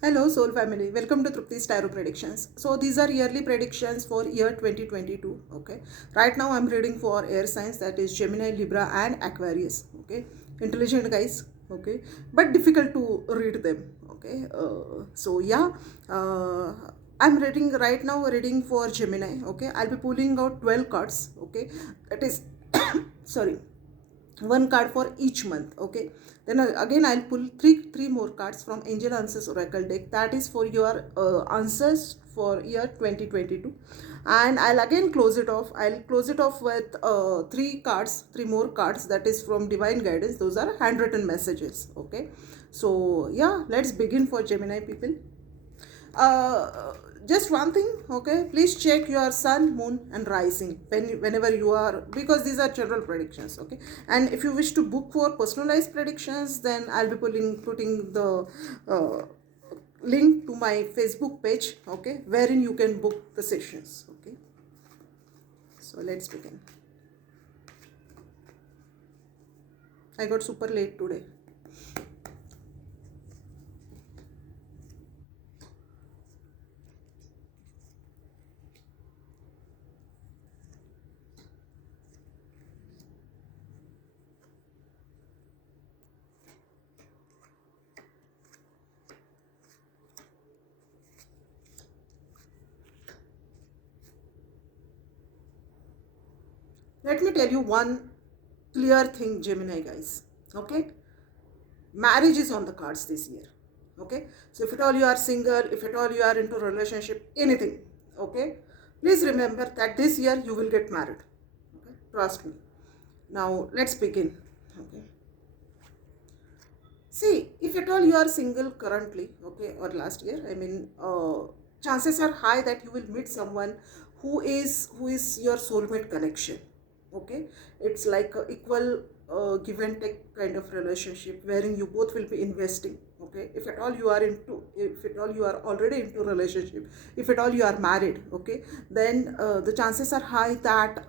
Hello, Soul Family. Welcome to Trupti's Tarot Predictions. So, these are yearly predictions for year 2022. Okay. Right now, I'm reading for air signs, that is Gemini, Libra, and Aquarius. Okay. Intelligent guys. Okay. But difficult to read them. Okay. Uh, I'm reading right now, reading for Gemini. Okay. I'll be pulling out 12 cards. Okay. That is, sorry, one card for each month. Okay, then again I'll pull three more cards from Angel Answers Oracle deck, that is for your answers for year 2022. And I'll close it off with three more cards, that is from Divine Guidance. Those are handwritten messages. Okay, so yeah, let's begin for Gemini people. uh, just one thing. Okay, please check your sun, moon, and rising whenever you are, because these are general predictions. Okay, and if you wish to book for personalized predictions, then I'll be putting the uh, link to my Facebook page. Okay, wherein you can book the sessions. Okay, so let's begin. I got super late today. Let me tell you one clear thing, Gemini guys. Okay, marriage is on the cards this year. Okay, so if at all you are single, if at all you are into relationship, anything, okay, please remember that this year you will get married. Okay, trust me. Now let's begin. Okay, see, if at all you are single currently, okay, or last year, I mean, chances are high that you will meet someone who is your soulmate connection. Okay, it's like a equal give and take kind of relationship wherein you both will be investing. Okay, if at all you are already into relationship, if at all you are married, okay, then the chances are high that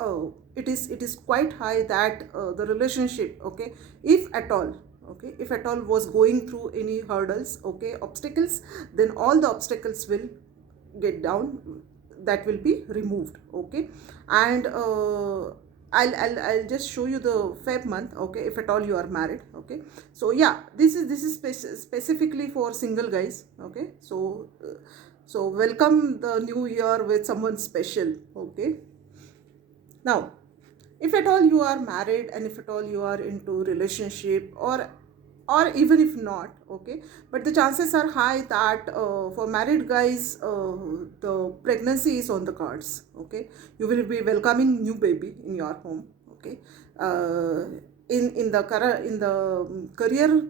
it is quite high that the relationship, okay, if at all, okay, if at all was going through any hurdles, okay, obstacles, then all the obstacles will get down, that will be removed. Okay, and I'll just show you the Feb month. Okay, if at all you are married. Okay, so yeah, this is specifically for single guys. Okay, so welcome the new year with someone special. Okay, now, if at all you are married, and if at all you are into relationship, or even if not, okay, but the chances are high that for married guys, the pregnancy is on the cards. Okay, you will be welcoming new baby in your home. Okay, uh, in the career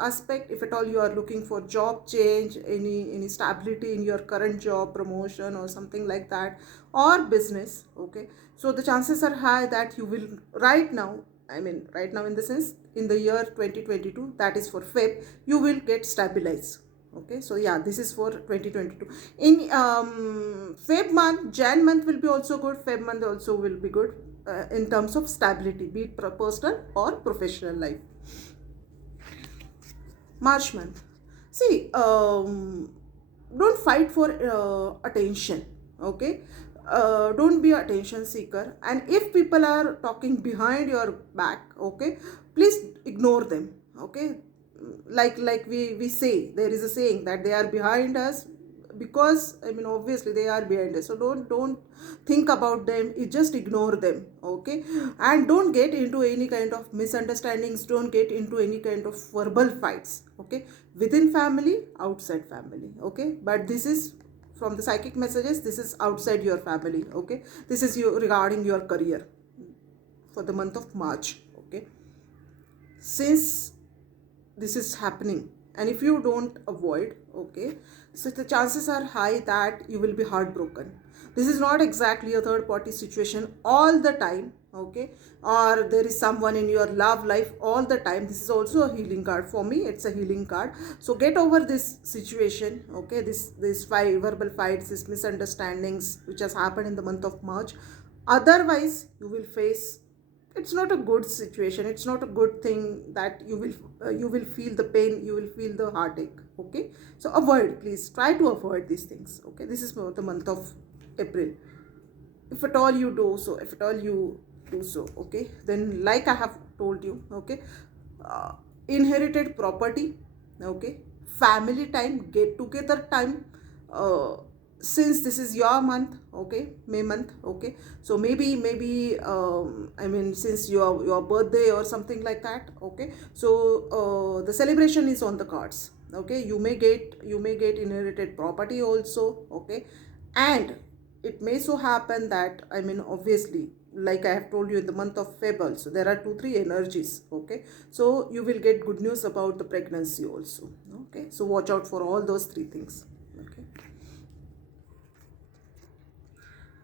aspect, if at all you are looking for job change, any stability in your current job, promotion or something like that, or business. Okay, so the chances are high that you will, right now, I mean right now in the sense, in the year 2022, that is for Feb, you will get stabilized. Okay, so yeah, this is for 2022. In Feb month, Jan month will be also good, Feb month also will be good, in terms of stability, be it personal or professional life. March month. See, don't fight for attention. Okay, don't be attention seeker. And if people are talking behind your back, okay, please ignore them. Okay, like we say, there is a saying that they are behind us, because I mean obviously they are behind us, so don't think about them, you just ignore them. Okay, and don't get into any kind of misunderstandings, don't get into any kind of verbal fights. Okay, within family, outside family. Okay, but this is from the psychic messages, this is outside your family. Okay, this is you regarding your career for the month of March. Okay, since this is happening, and if you don't avoid, okay, so the chances are high that you will be heartbroken. This is not exactly a third party situation all the time. Okay, or there is someone in your love life all the time. This is also a healing card for me, it's a healing card. So get over this situation. Okay, this fight, verbal fights, this misunderstandings which has happened in the month of March. Otherwise you will face, it's not a good situation, it's not a good thing that you will feel the pain, you will feel the heartache. Okay, so avoid, please try to avoid these things. Okay, this is for the month of April. If at all you do so, if at all you do so, okay, then like I have told you, okay, uh, inherited property, okay, family time, get together time, uh, since this is your month, okay, May month, okay, so maybe I mean, since your birthday or something like that, okay, so the celebration is on the cards. Okay, you may get inherited property also. Okay, and it may so happen that, I mean, obviously, like I have told you, in the month of Feb also there are 2 3 energies. Okay, so you will get good news about the pregnancy also. Okay, so watch out for all those 3 things. Okay,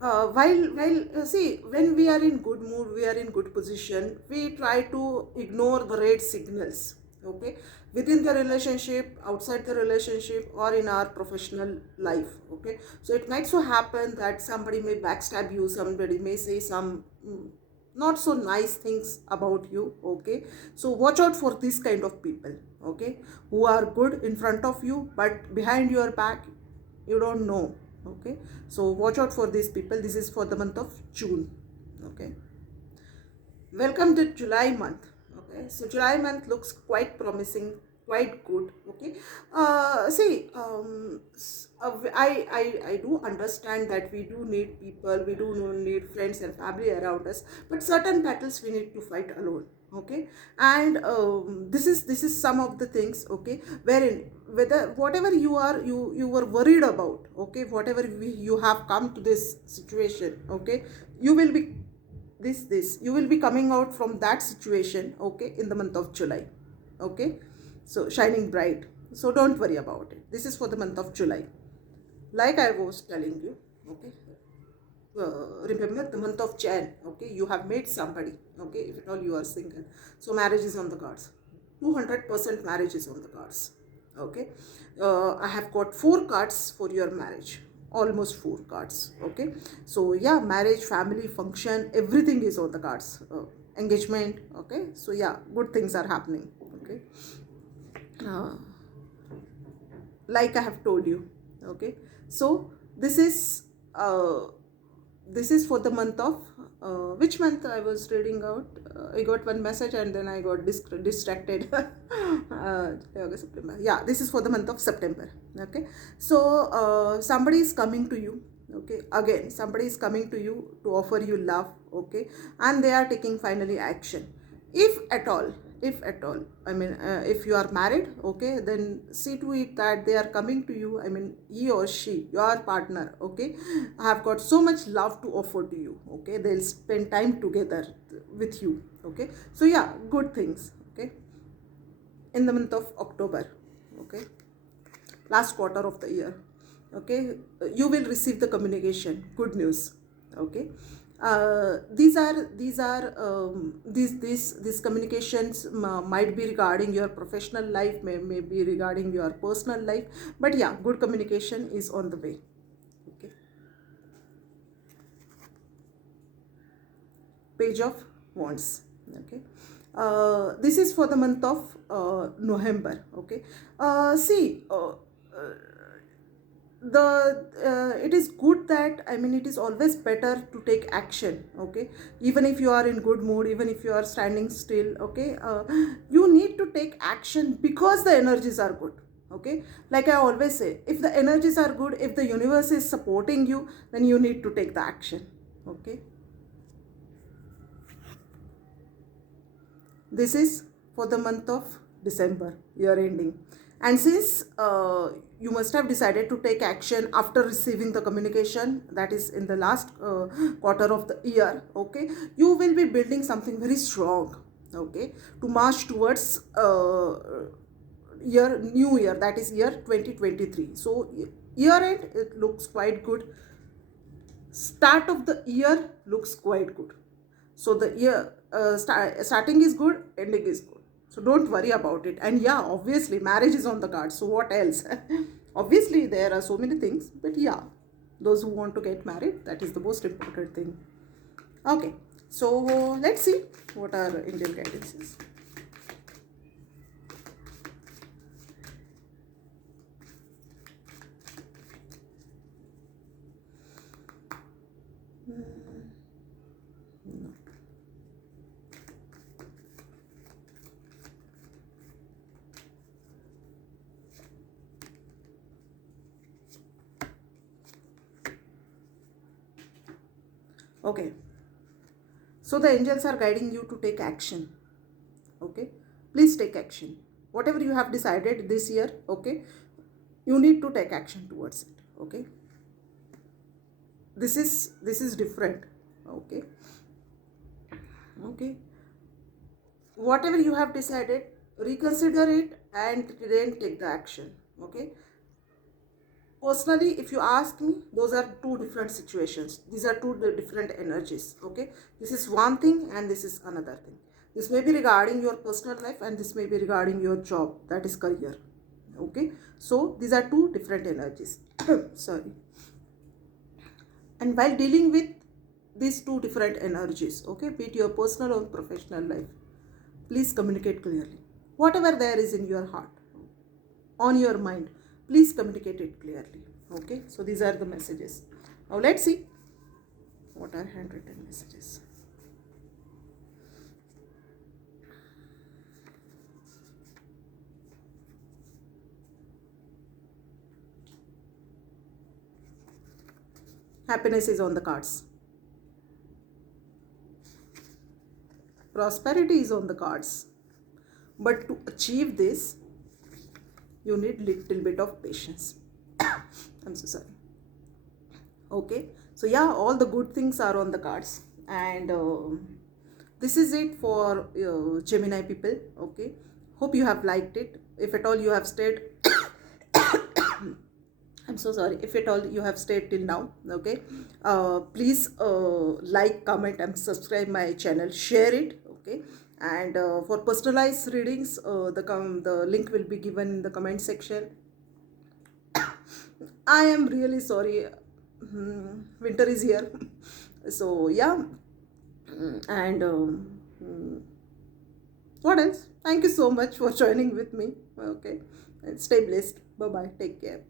while see, when we are in good mood, we are in good position, we try to ignore the red signals. Okay, within the relationship, outside the relationship, or in our professional life. Okay, so it might so happen that somebody may backstab you, somebody may say some not so nice things about you. Okay, so watch out for this kind of people. Okay, who are good in front of you, but behind your back you don't know. Okay, so watch out for these people. This is for the month of June. Okay, welcome to July month. Okay, so July month looks quite promising, quite good. Okay, see, I do understand that we do need people, we do need friends and family around us, but certain battles we need to fight alone. Okay, and this is some of the things. Okay, wherein whether whatever you were worried about. Okay, whatever you have come to this situation. Okay, you will be this you will be coming out from that situation. Okay, in the month of July. Okay, so shining bright, so don't worry about it. This is for the month of July, like I was telling you. Okay, remember the month of Jan. Okay, you have met somebody. Okay, if at all you are single, so marriage is on the cards. 200% marriage is on the cards. Okay, I have got 4 cards for your marriage, almost 4 cards. Okay, so yeah, marriage, family, function, everything is on the cards. Engagement. Okay, so yeah, good things are happening. Okay, uh, like I have told you. Okay, so this is uh, this is for the month of which month I was reading out. I got one message and then I got distracted. August, September. Yeah, this is for the month of September. Okay, so somebody is coming to you. Okay, again, somebody is coming to you to offer you love. Okay, and they are taking finally action. If at all, I mean, if you are married, okay, then see to it that they are coming to you. I mean, he or she, your partner. Okay, have got so much love to offer to you. Okay, they'll spend time together with you. Okay, so yeah, good things. Okay, in the month of October. Okay, last quarter of the year. Okay, you will receive the communication, good news. Okay, these communications might be regarding your professional life, may be regarding your personal life, but yeah, good communication is on the way. Okay, Page of Wands. Okay, this is for the month of November. Okay, see, the it is good that, I mean, it is always better to take action. Okay, even if you are in good mood, even if you are standing still. Okay, you need to take action because the energies are good. Okay, like I always say, if the energies are good, if the universe is supporting you, then you need to take the action. Okay, this is for the month of December, year ending. And since you must have decided to take action after receiving the communication, that is in the last quarter of the year. Okay, you will be building something very strong. Okay, to march towards new year, that is year 2023. So year end, it looks quite good. Start of the year looks quite good. So the year starting is good, ending is good. So don't worry about it. And yeah, obviously marriage is on the card. So what else? Obviously there are so many things, but yeah, those who want to get married, that is the most important thing. Okay, so let's see what our Indian guidance is. Okay, so the angels are guiding you to take action. Okay, please take action. Whatever you have decided this year, okay, you need to take action towards it. Okay, this is different. Okay, okay, whatever you have decided, reconsider it and then take the action. Okay, personally, if you ask me, those are two different situations. These are two different energies. Okay, this is one thing and this is another thing. This may be regarding your personal life and this may be regarding your job, that is career. Okay, so these are two different energies. Sorry. And while dealing with these two different energies, okay, be it your personal or professional life, please communicate clearly. Whatever there is in your heart, on your mind, please communicate it clearly. Okay, so these are the messages. Now let's see what are handwritten messages. Happiness is on the cards. Prosperity is on the cards. But to achieve this, you need little bit of patience. I'm so sorry. Okay, so yeah, all the good things are on the cards. And this is it for Gemini people. Okay, hope you have liked it. If at all you have stayed, I'm so sorry. If at all you have stayed till now, okay, please like, comment, and subscribe my channel. Share it, okay. And for personalized readings, the link will be given in the comment section. I am really sorry. Winter is here, so yeah. And what else? Thank you so much for joining with me. Okay, and stay blessed. Bye bye. Take care.